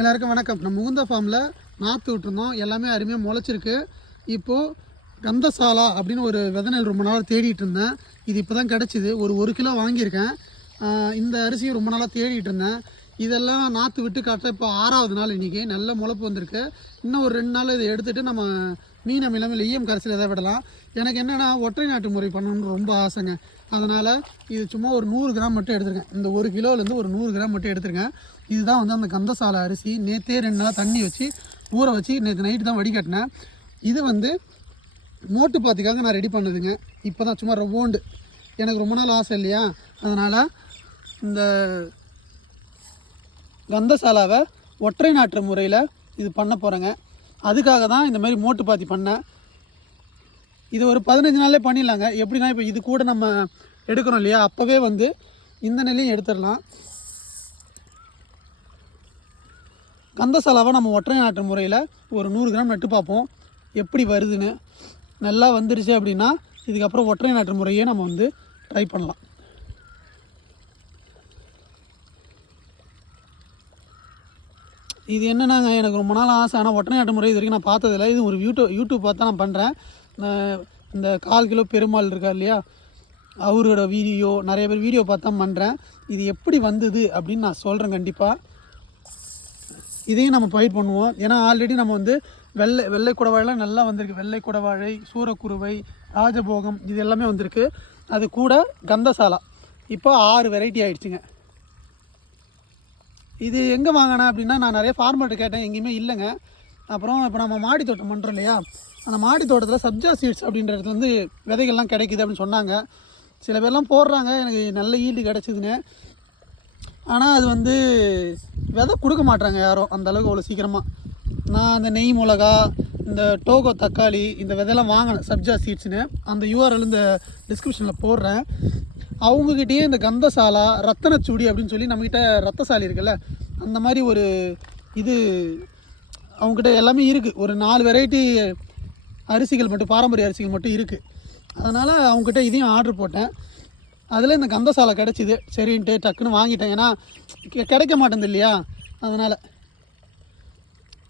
எல்லாருக்கும் வணக்கம். நம்ம முகுந்தா ஃபார்மில் நாற்று விட்டுருந்தோம். எல்லாமே அருமையாக முளைச்சிருக்கு. இப்போது கந்தசாலா அப்படின்னு ஒரு விதை நெல் ரொம்ப நாளாக தேடிட்டு இருந்தேன். இது இப்போ தான் கிடச்சிது. ஒரு கிலோ வாங்கியிருக்கேன். இந்த அரிசியை ரொம்ப நாளாக தேடிட்டு இருந்தேன். இதெல்லாம் நாற்று விட்டு காட்ட இப்போ 6வது நாள் இன்றைக்கி. நல்ல முளைப்பு வந்திருக்கு. இன்னும் ஒரு 2 நாள் இதை எடுத்துகிட்டு நம்ம மீன் இல்லாமல் ஈயம் கரைசல் எதை விடலாம். எனக்கு என்னென்னா ஒற்றை நாட்டு முறை பண்ணணும்னு ரொம்ப ஆசைங்க. அதனால் இது சும்மா ஒரு 100 கிராம் மட்டும் எடுத்துருக்கேன். இந்த 1 கிலோலேருந்து ஒரு 100 கிராம் மட்டும் எடுத்துருக்கேன். இதுதான் வந்து அந்த கந்தசாலை அரிசி. நேற்றே 2 நாளாக தண்ணி வச்சு ஊற வச்சு நேற்று நைட்டு தான் வடிகட்டினேன். இது வந்து மோட்டு பாத்திக்காக நான் ரெடி பண்ணுதுங்க. இப்போ தான் சும்மா ரவ்வோண்டு எனக்கு ரொம்ப நாள் ஆசை இல்லையா, அதனால் இந்த கந்தசாலாவை ஒற்றை நாட்டு முறையில் இது பண்ண போகிறேங்க. அதுக்காக தான் இந்த மாதிரி மோட்டு பாத்தி பண்ணேன். இது ஒரு 15 நாள்லேயே பண்ணிடலாங்க. எப்படின்னா இப்போ இது கூட நம்ம எடுக்கிறோம் இல்லையா, அப்போவே வந்து இந்த நிலையும் எடுத்துடலாம். கந்தசாலாவை நம்ம ஒற்றை நாட்டு முறையில் ஒரு 100 கிராம் நட்டு பார்ப்போம் எப்படி வருதுன்னு. நல்லா வந்துருச்சு அப்படின்னா இதுக்கப்புறம் ஒற்றை நாட்டு முறையே நம்ம வந்து ட்ரை பண்ணலாம். இது என்னன்னாங்க, எனக்கு ரொம்ப நாள் ஆசை. ஆனால் ஒற்றை நாட்டு முறை இது வரைக்கும் நான் பார்த்ததில்லை. இது ஒரு யூடியூப் பார்த்து தான் நான் பண்ணுறேன். இந்த 1/4 கிலோ பெருமாள் இருக்கார் இல்லையா, அவரோட வீடியோ, நிறைய பேர் வீடியோ பார்த்து தான் பண்ணுறேன். இது எப்படி வந்தது அப்படின்னு நான் சொல்கிறேன். கண்டிப்பாக இதையும் நம்ம பயிர் பண்ணுவோம். ஏன்னா ஆல்ரெடி நம்ம வந்து வெள்ளை குடவாழைலாம் நல்லா வந்திருக்கு. வெள்ளை குடவாழை, சூரக்குருவை, ராஜபோகம் இது எல்லாமே வந்திருக்கு. அது கூட கந்தசாலா இப்போ 6 வெரைட்டி ஆகிடுச்சுங்க. இது எங்கே வாங்கினேன் அப்படின்னா, நான் நிறைய ஃபார்மர்கிட்ட கேட்டேன், எங்கேயுமே இல்லைங்க. அப்புறம் இப்போ நம்ம மாடி தோட்டம் பண்ணுறோம் இல்லையா, அந்த மாடி தோட்டத்தில் சப்ஜா சீட்ஸ் அப்படின்ற இடத்துல வந்து விதைகள்லாம் கிடைக்குது அப்படின்னு சொன்னாங்க. சில பேர்லாம் போடுறாங்க, எனக்கு நல்ல ஈல்டு கிடச்சிதுன்னு. ஆனால் அது வந்து விதை கொடுக்க மாட்டாங்க யாரும் அந்தளவுக்கு அவ்வளோ சீக்கிரமாக. நான் அந்த நெய் மிளகா, இந்த டோகோ தக்காளி, இந்த விதையெல்லாம் வாங்கினேன் சப்ஜா சீட்ஸ்னு. அந்த யூஆர்எல் இந்த டிஸ்கிரிப்ஷனில் போடுறேன். அவங்கக்கிட்டேயே இந்த கந்தசாலா, ரத்தனச்சூடி அப்படின்னு சொல்லி நம்மக்கிட்ட ரத்தசாலி இருக்குல்ல, அந்த மாதிரி ஒரு இது அவங்ககிட்ட எல்லாமே இருக்குது. ஒரு 4 வெரைட்டி அரிசிகள் மட்டும், பாரம்பரிய அரிசிகள் மட்டும் இருக்குது. அதனால் அவங்ககிட்ட இதையும் ஆர்டர் போட்டேன். அதில் இந்த கந்தசாலா கிடச்சிது. சரின்ட்டு டக்குன்னு வாங்கிட்டேன். ஏன்னா கிடைக்க மாட்டேங்குது இல்லையா, அதனால்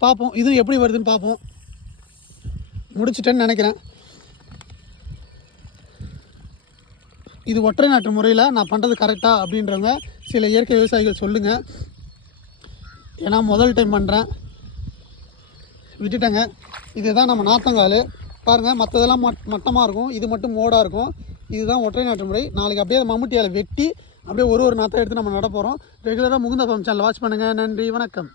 பார்ப்போம் இதுவும் எப்படி வருதுன்னு பார்ப்போம். முடிச்சிட்டேன்னு நினைக்கிறேன். இது ஒற்றை நாட்டு முறையில் நான் பண்ணுறது கரெக்டாக அப்படின்றவங்க சில இயற்கை விவசாயிகள் சொல்லுங்கள். ஏன்னா முதல் டைம் பண்ணுறேன், விட்டுட்டேங்க. இதுதான் நம்ம நாத்தங்கால் பாருங்கள். மற்றதெல்லாம் மட்டமாக இருக்கும், இது மட்டும் மோடாக இருக்கும். இதுதான் ஒற்றை நாட்டு முறை. நாளைக்கு அப்படியே மம்முட்டியால் வெட்டி அப்படியே ஒரு நாற்றை எடுத்து நம்ம நட போகிறோம். ரெகுலராக முகுந்தா ஃபார்ம் சேனல் வாட்ச் பண்ணுங்கள். நன்றி, வணக்கம்.